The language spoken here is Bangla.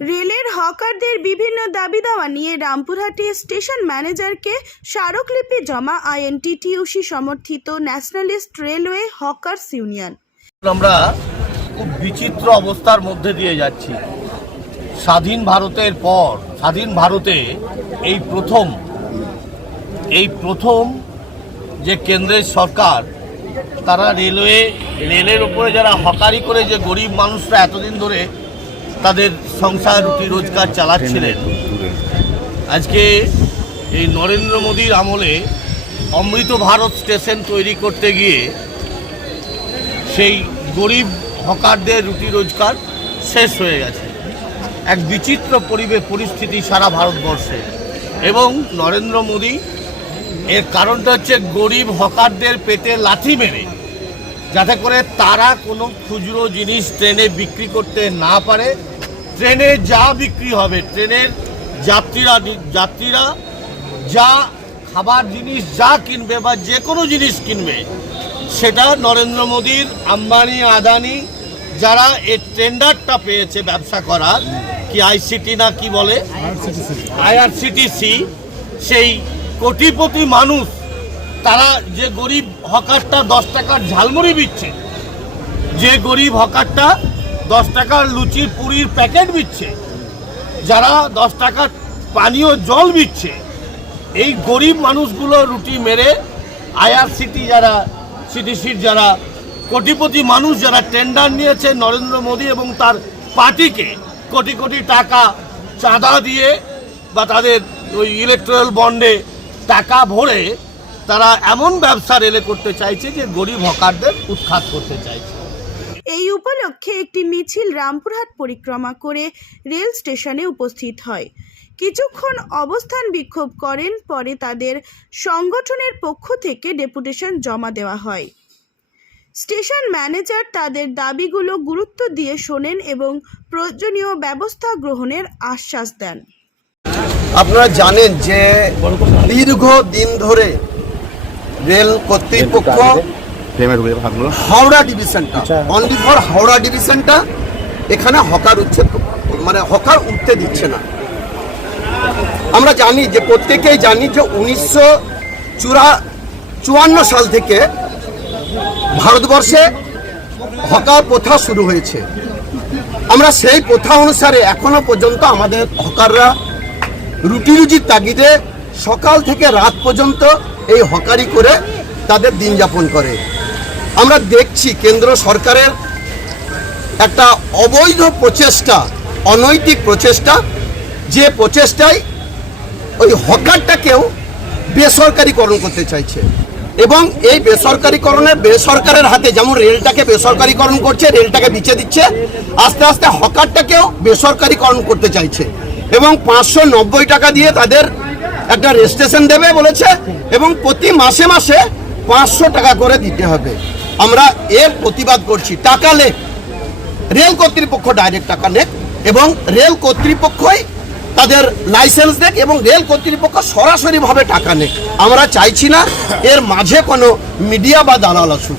রেলে হকারদের বিভিন্ন দাবি দাওয়া নিয়ে রামপুরহাটে স্টেশন ম্যানেজারকে স্মারকলিপি জমা আইএনটিটিউসি সমর্থিত ন্যাশনালিস্ট রেলওয়ে হকার্স ইউনিয়ন। আমরা খুব বিচিত্র অবস্থার মধ্যে দিয়ে যাচ্ছি। স্বাধীন ভারতের পর, স্বাধীন ভারতে এই প্রথম এই প্রথম যে কেন্দ্রের সরকার, তারা রেলওয়ে, রেলের উপরে যারা হকারি করে যে গরিব মানুষরা এতদিন ধরে তাদের সংসার, রুটি, রোজগার চালাচ্ছিলেন। আজকে এই নরেন্দ্র মোদীর আমলে অমৃত ভারত স্টেশন তৈরি করতে গিয়ে সেই গরিব হকারদের রুটি রোজগার শেষ হয়ে গেছে। এক বিচিত্র পরিবেশ পরিস্থিতি সারা ভারতবর্ষে। এবং নরেন্দ্র মোদী, এর কারণটা হচ্ছে গরিব হকারদের পেটে লাথি মেরে যাতে করে তারা কোনো খুচরো জিনিস ট্রেনে বিক্রি করতে না পারে। ট্রেনে যা বিক্রি হবে ট্রেনের যাত্রীরা যাত্রীরা যা খাবার জিনিস যা কিনবে বা যে কোনো জিনিস কিনবে সেটা নরেন্দ্র মোদীর আম্বানি আদানি যারা এই টেন্ডারটা পেয়েছে ব্যবসা করার কি আইসিটি না কি বলে? আইআরসিটিসি সেই কোটিপতি মানুষ তারা যে গরিব হকারটা দশ টাকার ঝালমুড়ি বিচ্ছে, যে গরিব হকারটা দশ টাকার লুচির পুরির প্যাকেট বিচ্ছে, যারা দশ টাকার পানীয় জল বিচ্ছে, এই গরিব মানুষগুলো রুটি মেরে আইআরসিটি যারা সিটিসির যারা, কোটিপতি মানুষ যারা টেন্ডার নিয়েছে নরেন্দ্র মোদী এবং তার পার্টিকে কোটি কোটি টাকা চাঁদা দিয়ে বা তাদের ওই ইলেকট্রাল বন্ডে টাকা ভরে তারা এমন ব্যবসা রেলে করতে চাইছে যে গরিব হকারদের উৎখাত করতে চাইছে। এই উপলক্ষে একটি মিছিল রামপুরহাট পরিক্রমা করে রেল স্টেশনে উপস্থিত হয়। কিছুক্ষণ অবস্থান বিক্ষোভ করেন পরে তাদের সংগঠনের পক্ষ থেকে ডেপুটেশন জমা দেওয়া হয়। স্টেশন ম্যানেজার তাদের দাবিগুলো গুরুত্ব দিয়ে শোনেন এবং প্রয়োজনীয় ব্যবস্থা গ্রহণের আশ্বাস দেন। আপনারা জানেন যে দীর্ঘ দিন ধরে রেল কর্তৃপক্ষ হাওড়া ডিভিশনটা। অনলি ফর হাওড়া ডিভিশনটা। এখানে হকার উচ্ছেদ মানে হকার উঠতে দিচ্ছে না। আমরা জানি যে প্রত্যেকেই জানি যে উনিশশো চুরা চুয়ান্ন সাল থেকে ভারতবর্ষে হকার প্রথা শুরু হয়েছে। আমরা সেই প্রথা অনুসারে এখনও পর্যন্ত আমাদের হকাররা রুটি রুজির তাগিদে সকাল থেকে রাত পর্যন্ত এই হকারি করে তাদের দিন যাপন করে। আমরা দেখছি কেন্দ্র সরকারের একটা অবৈধ প্রচেষ্টা, অনৈতিক প্রচেষ্টা, যে প্রচেষ্টায় ওই হকারটাকেও বেসরকারিকরণ করতে চাইছে। এবং এই বেসরকারিকরণের বেসরকারের হাতে যেমন রেলটাকে বেসরকারিকরণ করছে, রেলটাকে বিচে দিচ্ছে, আস্তে আস্তে হকারটাকেও বেসরকারিকরণ করতে চাইছে। এবং পাঁচশো নব্বই টাকা দিয়ে তাদের একটা রেজিস্ট্রেশন দেবে বলেছে এবং প্রতি মাসে মাসে পাঁচশো টাকা করে দিতে হবে। আমরা এর প্রতিবাদ করছি। টাকা লেখ রেল কর্তৃপক্ষ ডাইরেক্ট টাকা নেক এবং রেল কর্তৃপক্ষই তাদের লাইসেন্স দেখ এবং রেল কর্তৃপক্ষ সরাসরিভাবে টাকা নেক। আমরা চাইছি না এর মাঝে কোনো মিডিয়া বা দালাল আসুক।